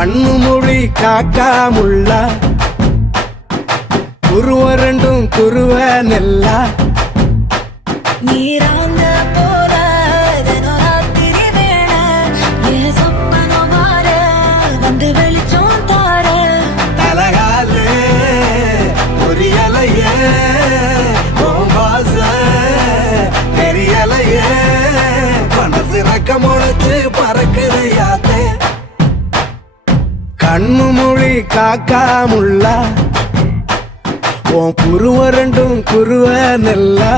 கண்ணு மொழி காக்காமுள்ள குருவ ரெண்டும் குருவ நெல்லா நீராங்க போல ராத்திரி வேள என் சொப்பனோ மாற வந்து வெளிச்சம் தார அழகாலே ஒரு இலைய பாச தெரியலையே மனசு ரக்க முளைச்சு பறக்குதையாத்தே கண்ணு மொழி காக்காமுள்ள உன் குருவ ரெண்டும் குருவ நெல்லா